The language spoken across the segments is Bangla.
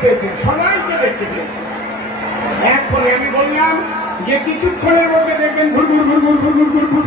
পেয়েছেন, সবাইকে দেখতে পেয়েছেন। এরপরে আমি বললাম যে কিছুক্ষণের মধ্যে দেখবেন ঘুরঘুর ঘুরঘুর ঘুরঘুর ঘুরঘুর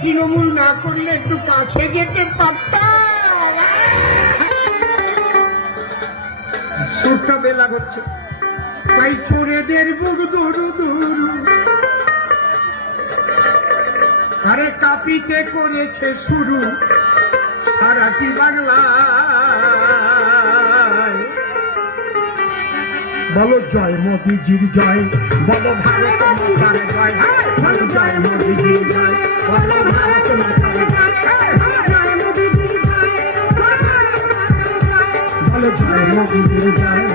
তৃণমূল না করলে একটু কাছে যেতে পারতাম। সুরটা বেলা হচ্ছে, তাই চোরেদের বুক দরু দরু, আরে কাপিতে করেছে শুরু সারাটি বাংলায়। বলো জয় মোদিজির জয়, বলো ভারত মাতার জয়, বলো জয় মোদিজির জয়, বলো ভারত মাতার জয়, বলো জয় মোদিজির জয়।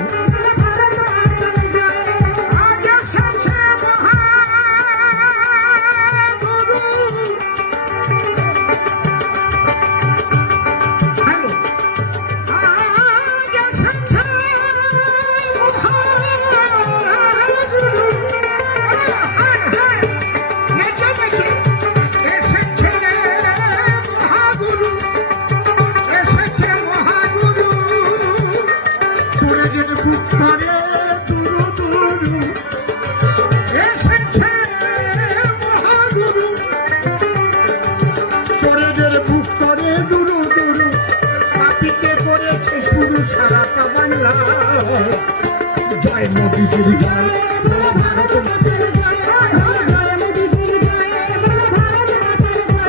জয় মোদিজির জয়, বলো ভারত মাতার জয়, জয় মোদিজির জয়, বলো ভারত মাতার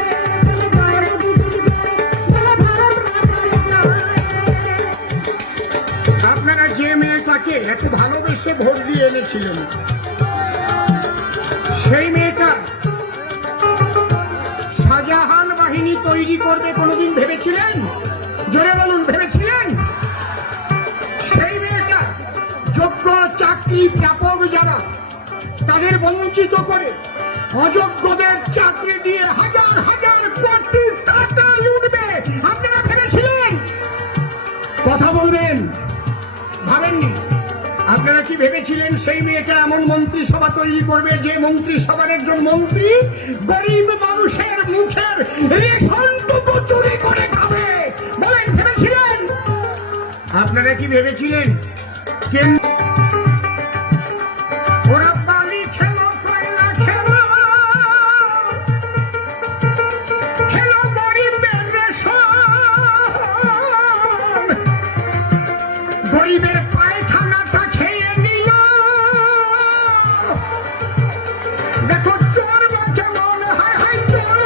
জয়, জয় মোদিজির জয়, বলো ভারত মাতার জয়। আপনারা যে মেয়েটাকে এত ভালোবেসে ভোট দিয়ে এনেছিলেন, সেই মেয়েটা শাহজাহান বাহিনী তৈরি করবে কোনোদিন ভেবেছিলেন? জোরে বলুন, ভেবেছিলেন? যোগ্য চাকরি প্রাপক যারা, তাদের বঞ্চিত করে অযোগ্যদের চাকরি দিয়ে হাজার হাজার কোটি টাকা লুটবে আপনারা ভেবেছিলেন? কথা বলবেন, ভাবেননি? আপনারা কি ভেবেছিলেন সেই মেয়েটা এমন মন্ত্রিসভা তৈরি করবে যে মন্ত্রিসভার একজন মন্ত্রী গরিব মানুষের মুখের রেশনটুকু চুরি করে খাবে? বলেন, ভেবেছিলেন? আপনারা কি ভেবেছিলেন ওরা বালি খেলো, কয়লা খেলো, খেলো গরিবদের রেশন, গরিবের পায়খানাটা খেয়ে নিল? দেখো চোর কেমন, হায় হায় চোর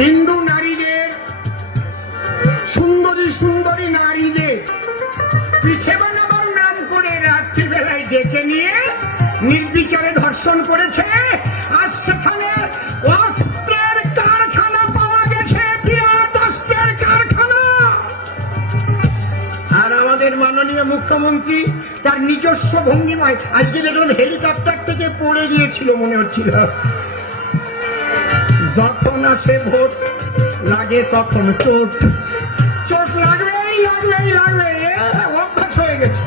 হিন্দু নারীদের, সুন্দরী সুন্দরী নারীদের পিঠে বানাবার নাম করে রাত্রিবেলায় ডেকে নিয়ে নির্বিচারে ধর্ষণ করেছে। আর সেখানে অস্ত্রের কারখানা পাওয়া গেছে, বিরাট অস্ত্রের কারখানা। আর আমাদের মাননীয় মুখ্যমন্ত্রী তার নিজস্ব ভঙ্গিমায় আজকে দেখলাম হেলিকপ্টার থেকে পড়ে গিয়েছিল, মনে হচ্ছিল। যখন আসে ভোট লাগে তখন চোট, চোট লাগবেই লাগবেই লাগবে, অভ্যাস হয়ে গেছে।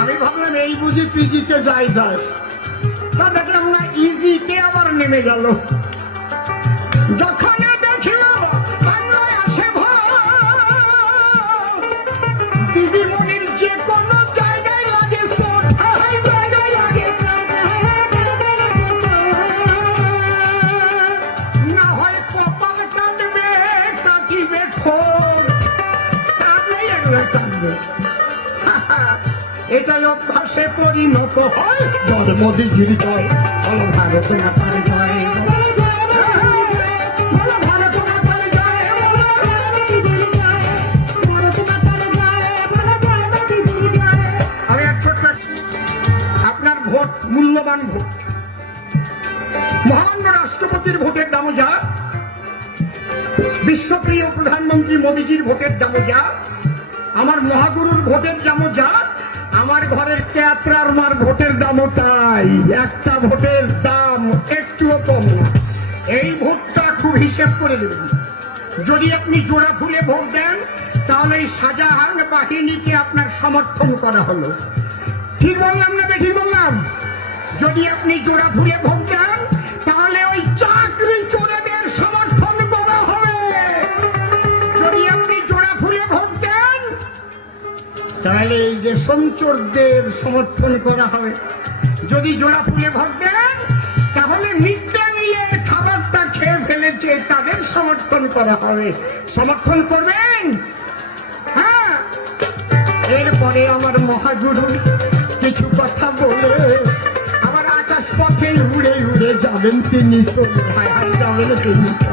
আমি ভাবলাম এই বুঝি পিজিতে যায়, তা দেখলাম না, ইজিতে আবার নেমে গেল। যখন দেখিল বাংলায় আসে ভোট, দিদিমণির যে কোনো জায়গায় লাগে চোট, জায়গায় লাগে। না হয় কপাল কাটবে, কাটিবে ঠোঁট, কাটলেই এগুলো কাটবে। এটাই অভ্যাসে পরিণত হয়। জয় মোদিজির জয়, বলো ভারত মাতার জয়, বলো ভারত মাতার জয়, আমি এক ছোট্ট, আপনার ভোট মূল্যবান ভোট, মহামান্য রাষ্ট্রপতির ভোটের দামও যা, বিশ্বপ্রিয় প্রধানমন্ত্রী মোদিজির ভোটের দামও যা, আমার মহাগুরুর ভোটের দামও যা, আমার ঘরের ক্যাতরার মার ভোটের দামও তাই। একটা ভোটের দাম একটুও কম না। এই ভোটটা খুব হিসেব করে দেবেন। যদি আপনি জোড়া ফুলে ভোট দেন, তাহলে এই শাহজাহান বাহিনীকে আপনার সমর্থন করা হলো। ঠিক বললাম না বেশি বললাম? যদি আপনি জোড়া ফুলে ভোট দেন, তাহলে ওই চাকরি চোরেদের সমর্থন করা হবে। যদি আপনি জোড়া ফুলে ভোট দেন, তাহলে তাহলে এই যে সঞ্চরদের সমর্থন করা হবে। যদি জোড়া ফুলে ভোট দেন তাহলে মিথ্যা নিয়ে খাবারটা খেয়ে ফেলেছে তাদের সমর্থন করা হবে। সমর্থন করবেন? হ্যাঁ। এরপরে আমার মহাগুরু কিছু কথা বলে আবার আকাশ পথে উড়ে উড়ে যাবেন তিনি, যাবেন তিনি।